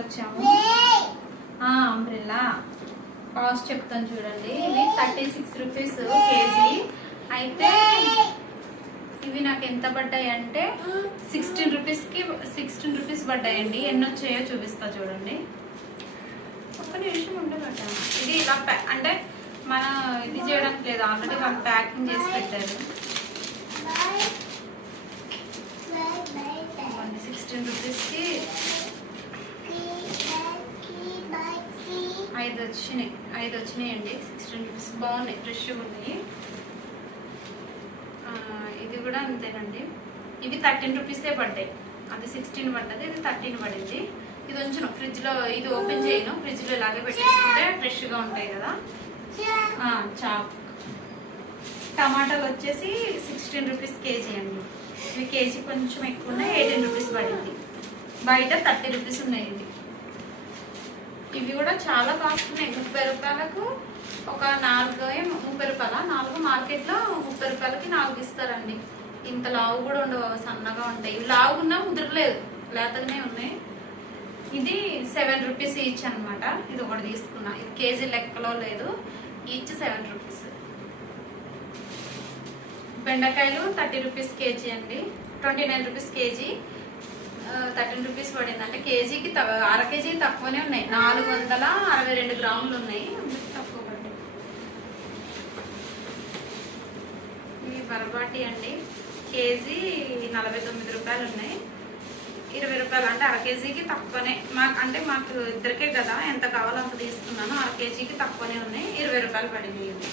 వచ్చాము. Umbrella cost చెప్తాను చూడండి. ఇది 36 రూపీస్ కేజీ. అయితే ఇవి నాకు ఎంత పడ్డాయి అంటే 16 రూపీస్ పడ్డాయండి. ఎన్ని వచ్చాయో చూపిస్తా చూడండి. ఒక్క నిమిషం ఉండదట. ఇది ఇలా అంటే మన ఇది చేయడానికి లేదు, ఆల్రెడీ వాళ్ళు ప్యాకింగ్ చేసి పెట్టారు. 16 రూపీస్కి 5 వచ్చినాయండి. 16 రూపీస్ బాగున్నాయి, ఫ్రెష్గా ఉన్నాయి. ఇది కూడా అంతేనండి. ఇవి 13 రూపీసే పడ్డాయి. అది 16 పడ్డది, ఇది 13 పడింది. ఇది ఉంచును ఫ్రిడ్జ్లో, ఇది ఓపెన్ చేయను, ఫ్రిడ్జ్లో ఇలాగే పెట్టేసుకుంటే ఫ్రెష్గా ఉంటాయి కదా. చాక్ టమాటాలు వచ్చేసి 16 రూపీస్ కేజీ అండి. ఇవి కేజీ కొంచెం ఎక్కువ ఉన్నాయి, 18 రూపీస్ పడింది. బయట 30 రూపీస్ ఉన్నాయి. ఇవి కూడా చాలా కాస్ట్ ఉన్నాయి. 30 రూపాయలకు ఒక 4, 30 రూపాయల 4, మార్కెట్లో 30 రూపాయలకి 4 ఇస్తారండి. ఇంత లావు కూడా ఉండవు, సన్నగా ఉంటాయి. ఇవి లావుగున్నా ముదరలేదు, లేతగానే ఉన్నాయి. ఇది 7 రూపీస్ ఈచ్ అనమాట. ఇది ఒకటి తీసుకున్నా. ఇది కేజీ లెక్కలో లేదు, ఈచ్ 7 రూపీస్. బెండకాయలు 30 రూపీస్ కేజీ అండి. 29 రూపీస్ కేజీ, 13 రూపీస్ పడింది. అంటే కేజీకి అర కేజీ తక్కువనే ఉన్నాయి. 462 గ్రాములు ఉన్నాయి, తక్కువ పడ్డాయి. ఇవి బరబాటి అండి. కేజీ 49 రూపాయలు ఉన్నాయి. 20 రూపాయలు అంటే అర కేజీకి తక్కువనే. మాకు ఇద్దరికే కదా, ఎంత కావాలో అంత తీసుకున్నాను. అర కేజీకి తక్కువనే ఉన్నాయి. 20 రూపాయలు పడింది. ఇది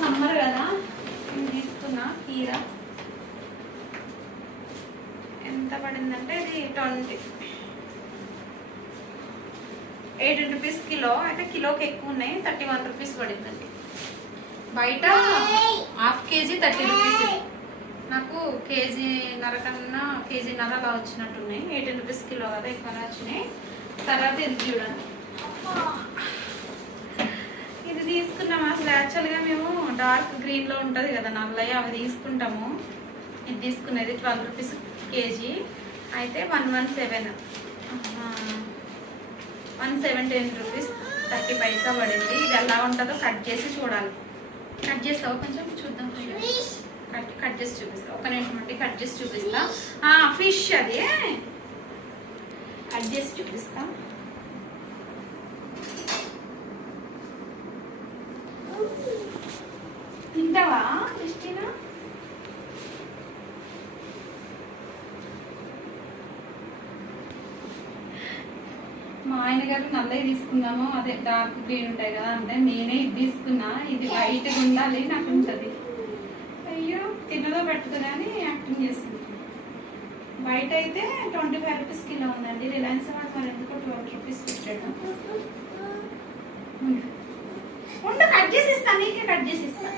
సమ్మర్ కదా, ఇది తీసుకున్నా. కీర ఎంత పడిందంటే ఇది 18 రూపీస్ కిలో. అయితే కిలోకి ఎక్కువ ఉన్నాయి, 31 రూపీస్ పడిందండి. బయట హాఫ్ కేజీ 30 రూపీస్. నాకు కేజీన్నర అలా వచ్చినట్టున్నాయి. 18 రూపీస్ కిలో కదా, ఎక్కువనే వచ్చినాయి. తర్వాత ఇది చూడండి, ఇది తీసుకున్నాము. అసలు యాక్చువల్గా మేము డార్క్ గ్రీన్లో ఉంటుంది కదా నల్లయ్య, అవి తీసుకుంటాము. ఇది తీసుకునేది 12 రూపీస్ కేజీ. అయితే 117 రూపీస్ 30 పైసా పడింది. ఇది ఎలా ఉంటుందో కట్ చేసి చూడాలి. కట్ చేస్తావు కొంచెం చూద్దాం. కట్ చేసి చూపిస్తా. ఒక నిమిషం అంటే కట్ చేసి చూపిస్తా. ఫిష్ అది కట్ చేసి చూపిస్తా. తింటావా క్రిస్టినా? మా ఆయన గారు నల్లవి తీసుకుందాము, అదే డార్క్ గ్రీన్ ఉంటాయి కదా అంటే నేనే ఇది తీసుకున్నా. ఇది వైట్గా ఉండాలి నాకు ఉంటుంది. అయ్యో తిన్నదో పెట్టుకుని అని యాక్టింగ్ చేస్తుంది. బయట అయితే 25 రూపీస్ కిలో ఉందండి. రిలయన్స్ వాడు మరి ఎందుకో 12 రూపీస్ పెట్టాడు. ఉండు, కట్ చేసి ఇస్తా, నీకే కట్ చేసి ఇస్తా.